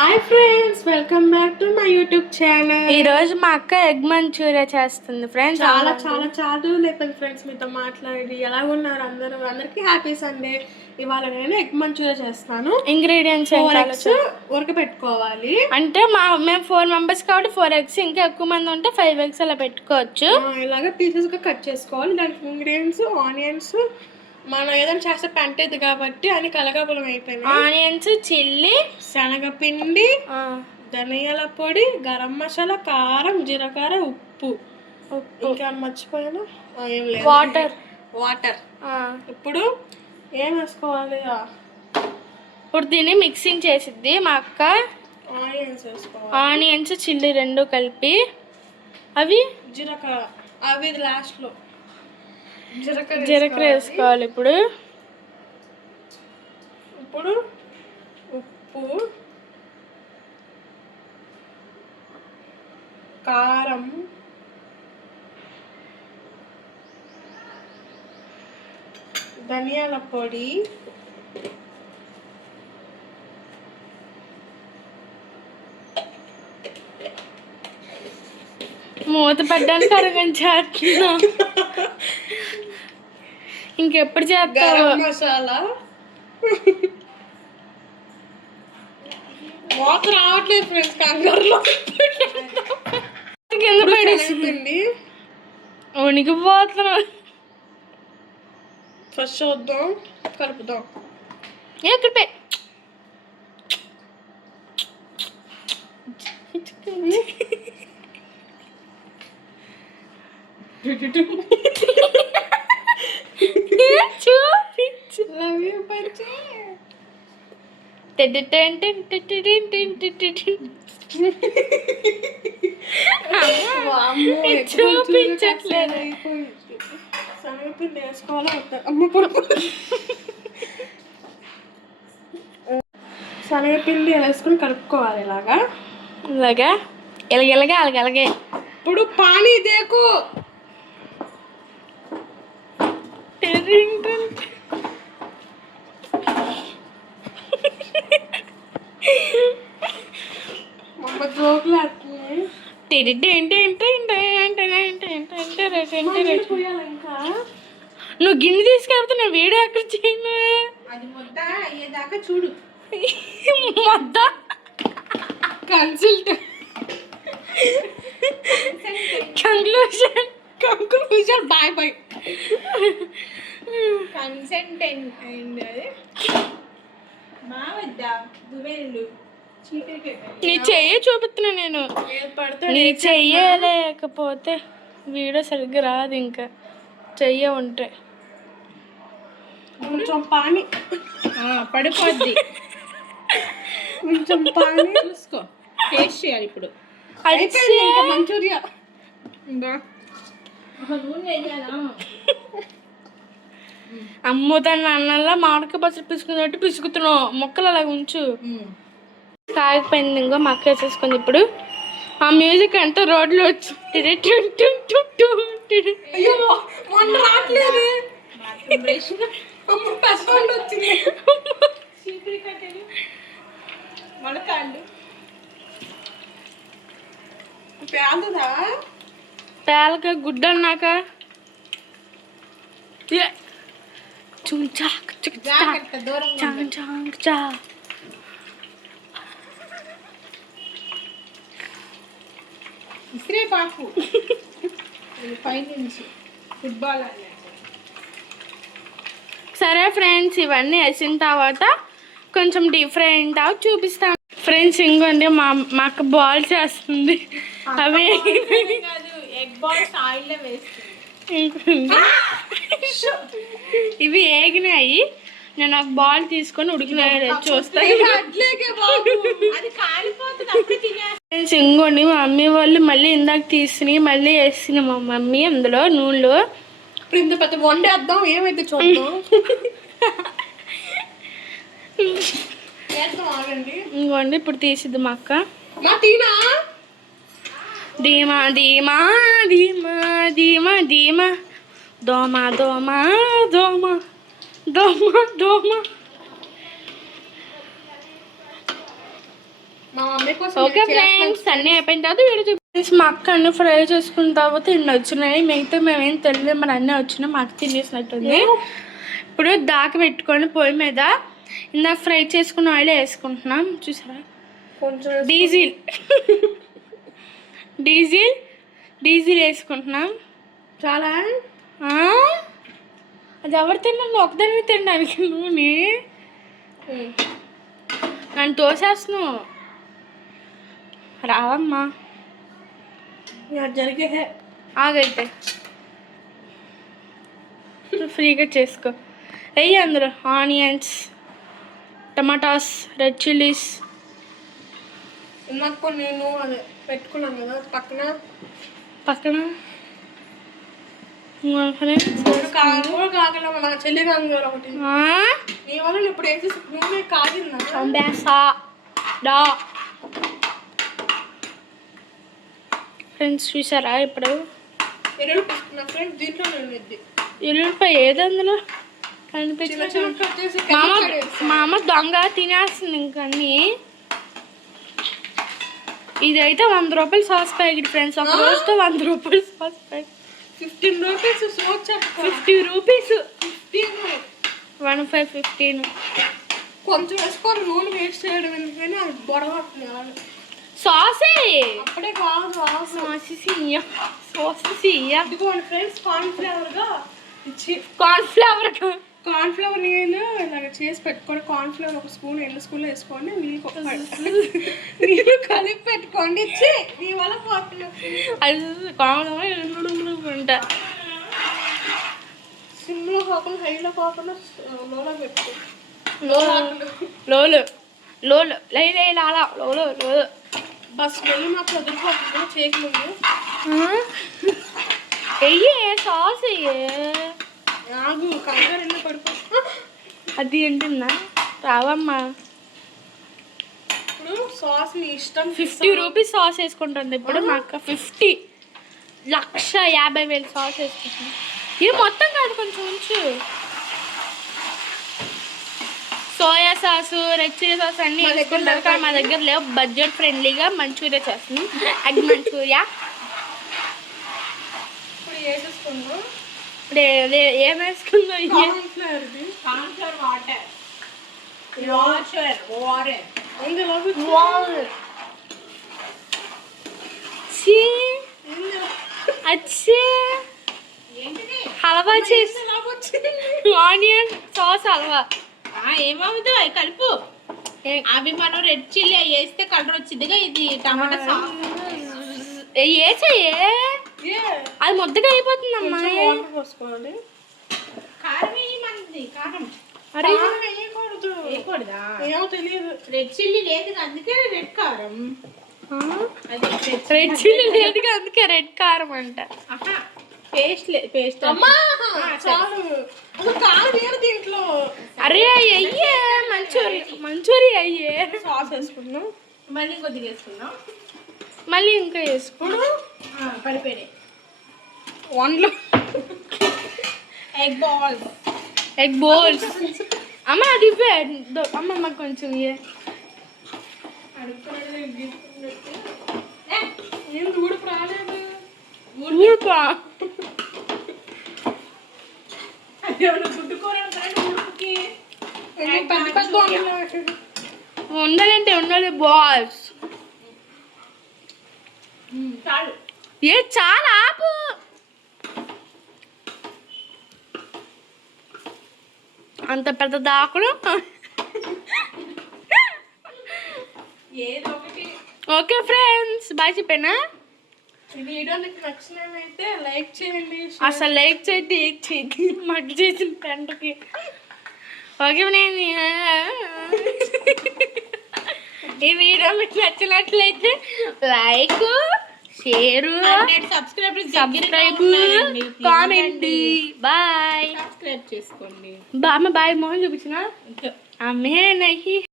Hi friends, welcome back to my YouTube channel. ఈ రోజు మా అక్క ఎగ్ మంచూరియా చేస్తుంది ఫ్రెండ్స్. చాలా చాలా చాలా రోజులు అయిపోయింది ఫ్రెండ్స్ మీతో మాట్లాడి. ఎలా ఉన్నారు అందరూ? అందరికీ హ్యాపీ సండే. ఇవాళ నేను ఎగ్ మంచూరియా చేస్తాను. ఇంగ్రీడియంట్స్ 4 eggs ఉడకబెట్టుకోవాలి. అంటే మేము 4 members కాబట్టి 4 eggs, ఇంకా ఎక్కువ మంది ఉంటే 5 eggs అలా పెట్టుకోవచ్చు. ఇలాగ పీసెస్గా కట్ చేసుకోవాలి. దానికి ఇంగ్రీడియంట్స్ ఆనియన్స్, మనం ఏదైనా చేస్తే పెంటేది కాబట్టి అని కలగబులం అయిపోయినాయి. ఆనియన్స్, చిల్లీ, శనగపిండి, ధనియాల పొడి, గరం మసాలా, కారం, జీలకర్ర, ఉప్పు. ఇంకా మర్చిపోయాను, ఏం లేదు, వాటర్. ఇప్పుడు ఏం వేసుకోవాలి? ఇప్పుడు దీన్ని మిక్సింగ్ చేసిద్ది మా అక్క. ఆనియన్స్ వేసుకోవాలి. ఆనియన్స్, చిల్లీ రెండు కలిపి, అవి జీలకర్ర, అవి లాస్ట్లో జీలకర్ర వేసుకోవాలి. ఇప్పుడు ఉప్పు, కారం, ధనియాల పొడి, మూత పడ్డానికి అరగంట చేస్తున్నా. ఇంకెప్పుడు చేస్తావు? మసాలా. వాటర్ రావట్లేదు ఫ్రెండ్స్, కంగారులో కింద పడేసింది, ఉనికిపోతున్నా. ఫస్ట్ చూద్దాం, కలుపుదాం. ఎక్కడ చూపించట్లేదు. శనగపిండి వేసుకోవాలా? శనగపిండి వేసుకుని కలుపుకోవాలి ఇలాగా. అలాగే. ఇప్పుడు పానీ దేకు. నువ్వు గిన్నె తీసుకెళ్తా, నేను వీడియో ఎక్కడ చేయను. అది ముద్ద అయ్యేదాకా చూడు. ముద్ద కంక్లూజన్ బాయ్. కన్సెంట్ అండ్ నీ చెయ్యి చూపిస్తున్నా నేను. నీ చెయ్యలేకపోతే వీడియో సరిగ్గా రాదు. ఇంకా చెయ్య ఉంటే కొంచెం పానీ పడిపోద్ది. కొంచెం పానీ చూసుకో, టేస్ట్ చేయాలి. ఇప్పుడు మంచూరియా అమ్ముతాను అన్నల్లా మామిడికాయ పచ్చడి పిసుకున్నట్టు పిసుకుతున్నావు. మొక్కలు అలాగ ఉంచు. కాగిపోయింది. ఇంకో మక్క వేసేసుకుంది. ఇప్పుడు ఆ మ్యూజిక్ అంతా రోడ్లో వచ్చి పేలక గుడ్డ అన్నాక ఇస్రే పాకు పైనుంచి ఫుట్బాల్. సరే ఫ్రెండ్స్, ఇవన్నీ వేసిన తర్వాత కొంచెం డిఫరెంట్ చూపిస్తాను ఫ్రెండ్స్. ఇంకోండి మా అక్క బాల్ చేస్తుంది. అవి ఎగ్ బాల్స్ ఆయిల్లో వేస్తుంది. ఇవి ఏగినాయి. నేను ఒక బాల్ తీసుకొని ఉడికినాయి చూస్తాను. ఫ్రెండ్స్ ఇంకోండి, మా మమ్మీ వాళ్ళు మళ్ళీ ఇందాక తీసుకుని మళ్ళీ వేసింది మా మమ్మీ అందులో నూనెలో. ఇప్పుడు ఇంత పెద్ద వండేద్దాం, ఏమైతే చూద్దాం. ఇంకోండి ఇప్పుడు తీసిద్ది మా అక్క. ధీమా ధీమా ధీమా ధీమా ధీమా దోమ దోమ దోమ దోమ దోమ. అన్నయ్య కోసం ఓకే ఫ్రెండ్స్, అన్నీ అయిపోయిన తర్వాత వీడియో చూపించి మా అక్క అన్ని ఫ్రై చేసుకున్న తర్వాత ఇన్ని వచ్చినాయి. మిగతా మేమేం తెలియదు, మరి అన్నీ వచ్చినాయి. మా అక్క తినేసినట్టుంది. ఇప్పుడు దాకా పెట్టుకొని పొయ్యి మీద ఇందాక ఫ్రై చేసుకున్న ఆయిల్ వేసుకుంటున్నాం. చూసారా, కొంచెం డీజిల్ డీజిల్ డీజిల్ వేసుకుంటున్నాం. చాలా అది ఎవరు తిన్నాను, ఒకదాన్ని తినడానికి నూనె నన్ను తోసేస్తున్నావు. రావమ్మా, జరిగే ఆగైతే ఫ్రీగా చేసుకో. వెయ్యి అందులో ఆనియన్స్, టమాటాస్, రెడ్ చిల్లీస్. నాకు నేను అదే పెట్టుకున్నాను కదా పక్కన కాగల నా చెల్లి కాగల ఒకటి నీ వల్ల ఇప్పుడు వేసి నూనె కాగిందా ఫ్రెండ్స్. చూసారా ఇప్పుడు ఎల్లుల్లి తీసుకున్నా ఫ్రెండ్స్. దీంట్లో నేను ఎల్లుల్లిపాయ ఏది అందులో కనిపించింది. మా అమ్మ దొంగ తినేస్తుంది ఇంకన్నీ. ఇదైతే 100 రూపాయలు సాస్ ప్యాకెట్ ఫ్రెండ్స్. ఒక రోజుతో 100 రూపాయలు సాస్ ప్యాకెట్. 15 రూపీస్ 50 రూపీస్ 15 కొంచెం వేసుకొని నూనె వేస్ట్ చేయడం ఎందుకని అది బొడగొట్టున్నారు. సాసే అప్పుడే కాదు ఇదిగోండి ఫ్రెండ్స్, కార్న్ఫ్లవర్ నేను ఇలాగ చేసి పెట్టుకోండి. కార్న్ఫ్లవర్ ఒక స్పూన్, 2 స్పూన్లు వేసుకోండి. నీళ్ళు కలిపి పెట్టుకోండి. ఇచ్చి నీ వల్ల ఉంటా. సిమ్లో కాకుండా హైలో కాకుండా లోలో పెట్టుకో. లోలో బస్ వెళ్ళి మాకు వదిలిపోతుంది చేకి ముందు. వెయ్యే సాస్ నాకు కంగారు ఎన్నో పడిపో. అది ఏంటిన్నా రావమ్మా. ఇప్పుడు సాస్ మీ ఇష్టం. 50 రూపీస్ సాస్ వేసుకుంటుంది ఇప్పుడు మా అక్క. 1,50,000 సాస్ వేసుకుంటుంది. ఇది మొత్తం కాదు, కొంచెం ఉంచు. Soya sauce, red chilli sauce అన్నీ వేసుకుంటారు కానీ మా దగ్గర లేవు. బడ్జెట్ ఫ్రెండ్లీగా మంచూరియా చేస్తున్నాం, ఎగ్ మంచూరియా. ఇప్పుడు వేసేసుకుందాం. ఇప్పుడు ఏం వేసుకుందో హల్వా చేసి ఆనియన్ సాస్ హల్వా. ఏమవుతుంది అవి కలుపు. అవి మనం రెడ్ చిల్లీ అవి వేస్తే కలర్ వచ్చిందిగా. ఇది టమాటా సాస్ వేసేయే, అది ముద్దగా అయిపోతుందమ్మా. పోసుకోవాలి. కారం వేయమంది. కారం అరే వేయకూడదా? ఏమో తెలియదు. రెడ్ చిల్లీ లేదు అందుకే రెడ్ కారం. రెడ్ చిల్లీ లేదు అందుకే రెడ్ కారం అంట. పేస్ట్ అమ్మా చాలు. కారం లేదు దీంట్లో. అరే అయ్యే మంచూరియా అయ్యే. సాస్ వేసుకున్నాం, మళ్ళీ కొద్దిగా వేసుకున్నాం, మళ్ళీ ఇంకా వేసుకున్నాం. పడిపోయాయి. వన్లో ఎగ్ బోల్స్ అమ్మ అది ఇవ్వే. అమ్మ మాకు కొంచెం ఇవే. నేను ఊడుపు రాలేదు. ఊడుపా ఉండాలంటే ఉండాలి బాల్స్. ఏ చాలా ఆపు. అంత పెద్ద దాకులు. ఓకే ఫ్రెండ్స్, బాయ్ చెప్పానా. ఈ వీడియో మీకు నచ్చినట్లయితే లైక్ చేయండి. అసలు లైక్ చేయండి మగ్గి చేసిన పెంటకి. ఓకే ఫ్రెండ్స్, ఈ వీడియో మీకు నచ్చినట్లయితే like, share, subscribe comment. Bye. Subscribe చేసుకోండి. బాయ్ మోహన్ చూపించిన ఆమె నహి.